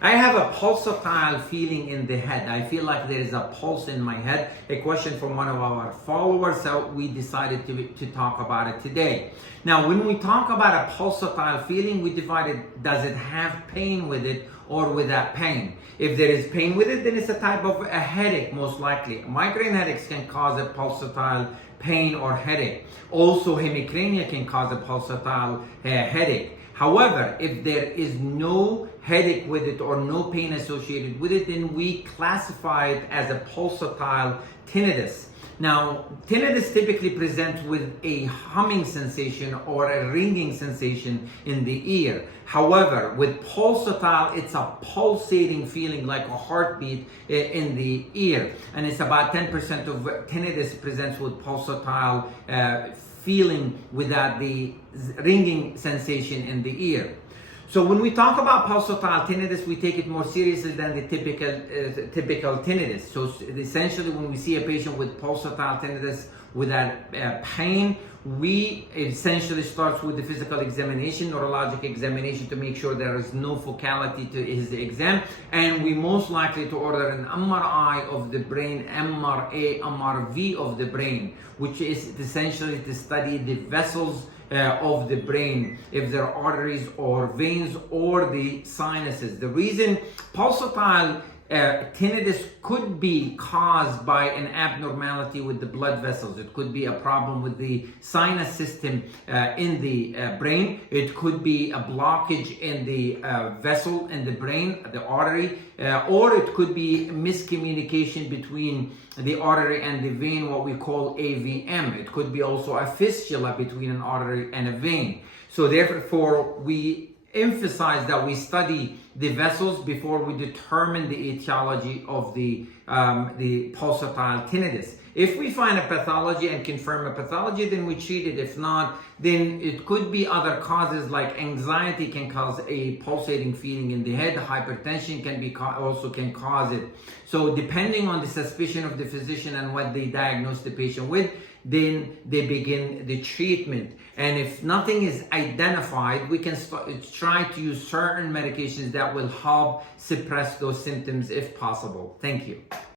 I have a pulsatile feeling in the head. I feel like there is a pulse in my head. A question from one of our followers, so we decided to talk about it today. Now, when we talk about a pulsatile feeling, we divided, does it have pain with it or without pain? If there is pain with it, then it's a type of a headache, most likely. Migraine headaches can cause a pulsatile pain or headache. Also, hemicrania can cause a pulsatile headache. However, if there is no headache with it or no pain associated with it, then we classify it as a pulsatile tinnitus. Now, tinnitus typically presents with a humming sensation or a ringing sensation in the ear. However, with pulsatile, it's a pulsating feeling like a heartbeat in the ear. And it's about 10% of tinnitus presents with pulsatile feeling without the ringing sensation in the ear. So when we talk about pulsatile tinnitus, we take it more seriously than the typical tinnitus. So essentially, when we see a patient with pulsatile tinnitus without pain, we essentially starts with the physical examination, neurologic examination, to make sure there is no focality to his exam, and we most likely to order an MRI of the brain, MRV of the brain, which is essentially to study the vessels of the brain, if there are arteries or veins or the sinuses. The reason pulsatile tinnitus could be caused by an abnormality with the blood vessels. It could be a problem with the sinus system in the brain. It could be a blockage in the vessel in the brain, the artery, or it could be miscommunication between the artery and the vein, what we call AVM. It could be also a fistula between an artery and a vein. So therefore, we emphasize that we study the vessels before we determine the etiology of the pulsatile tinnitus. If we find a pathology and confirm a pathology, then we treat it. If not, then it could be other causes, like anxiety can cause a pulsating feeling in the head. Hypertension can be also can cause it. So depending on the suspicion of the physician and what they diagnose the patient with, then they begin the treatment. And if nothing is identified, we can try to use certain medications that will help suppress those symptoms if possible. Thank you.